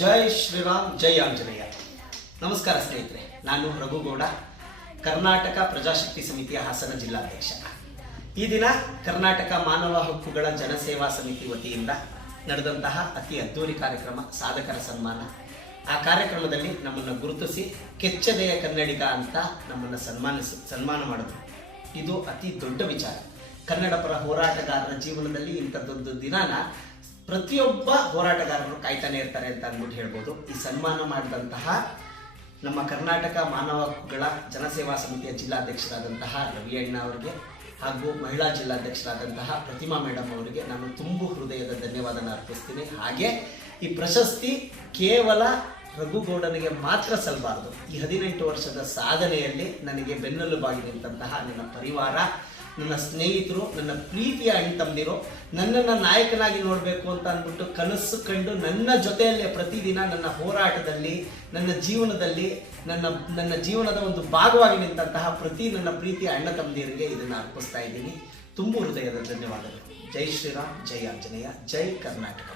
ಜೈ ಶ್ರೀರಾಮ್ ಜೈ ಆಂಜನೇಯ. ನಮಸ್ಕಾರ ಸ್ನೇಹಿತರೆ, ನಾನು ರಘುಗೌಡ, ಕರ್ನಾಟಕ ಪ್ರಜಾಶಕ್ತಿ ಸಮಿತಿಯ ಹಾಸನ ಜಿಲ್ಲಾಧ್ಯಕ್ಷ. ಈ ದಿನ ಕರ್ನಾಟಕ ಮಾನವ ಹಕ್ಕುಗಳ ಜನಸೇವಾ ಸಮಿತಿ ವತಿಯಿಂದ ನಡೆದಂತಹ ಅತಿ ಅದ್ದೂರಿ ಕಾರ್ಯಕ್ರಮ ಸಾಧಕರ ಸನ್ಮಾನ. ಆ ಕಾರ್ಯಕ್ರಮದಲ್ಲಿ ನಮ್ಮನ್ನು ಗುರುತಿಸಿ ಕೆಚ್ಚದೆಯ ಕನ್ನಡಿಗ ಅಂತ ನಮ್ಮನ್ನು ಸನ್ಮಾನ ಮಾಡಿದ್ರು. ಇದು ಅತಿ ದೊಡ್ಡ ವಿಚಾರ. ಕನ್ನಡ ಪರ ಹೋರಾಟಗಾರರ ಜೀವನದಲ್ಲಿ ಇಂಥದ್ದೊಂದು ದಿನಾನ ಪ್ರತಿಯೊಬ್ಬ ಹೋರಾಟಗಾರರು ಕಾಯ್ತಾನೆ ಇರ್ತಾರೆ ಅಂತ ಅಂದ್ಬಿಟ್ಟು ಹೇಳ್ಬೋದು. ಈ ಸನ್ಮಾನ ಮಾಡಿದಂತಹ ನಮ್ಮ ಕರ್ನಾಟಕ ಮಾನವ ಹಕ್ಕುಗಳ ಜನಸೇವಾ ಸಮಿತಿಯ ಜಿಲ್ಲಾಧ್ಯಕ್ಷರಾದಂತಹ ರವಿ ಅಣ್ಣ ಅವರಿಗೆ ಹಾಗೂ ಮಹಿಳಾ ಜಿಲ್ಲಾಧ್ಯಕ್ಷರಾದಂತಹ ಪ್ರತಿಮಾ ಮೇಡಮ್ ಅವರಿಗೆ ನಾನು ತುಂಬು ಹೃದಯದ ಧನ್ಯವಾದನ ಅರ್ಪಿಸ್ತೀನಿ. ಹಾಗೆ ಈ ಪ್ರಶಸ್ತಿ ಕೇವಲ ರಘುಗೌಡನಿಗೆ ಮಾತ್ರ ಸಲ್ಲಬಾರದು. ಈ 18 ವರ್ಷದ ಸಾಧನೆಯಲ್ಲಿ ನನಗೆ ಬೆನ್ನೆಲುಬಾಗಿ ನಿಂತಹ ನನ್ನ ಪರಿವಾರ, ನನ್ನ ಸ್ನೇಹಿತರು, ನನ್ನ ಪ್ರೀತಿಯ ಅಣ್ತಂದಿರು ನನ್ನನ್ನು ನಾಯಕನಾಗಿ ನೋಡಬೇಕು ಅಂತ ಅಂದ್ಬಿಟ್ಟು ಕನಸು ಕಂಡು ನನ್ನ ಜೊತೆಯಲ್ಲೇ ಪ್ರತಿದಿನ ನನ್ನ ಹೋರಾಟದಲ್ಲಿ, ನನ್ನ ಜೀವನದಲ್ಲಿ, ನನ್ನ ಜೀವನದ ಒಂದು ಭಾಗವಾಗಿ ನಿಂತಹ ನನ್ನ ಪ್ರೀತಿಯ ಅಣ್ಣ ತಮ್ಮದಿಯರಿಗೆ ಇದನ್ನು ಅರ್ಪಿಸ್ತಾ ಇದ್ದೀನಿ. ತುಂಬು ಹೃದಯದ ಧನ್ಯವಾದಗಳು. ಜೈ ಶ್ರೀರಾಮ್ ಜೈ ಆಂಜನೇಯ, ಜೈ ಕರ್ನಾಟಕ.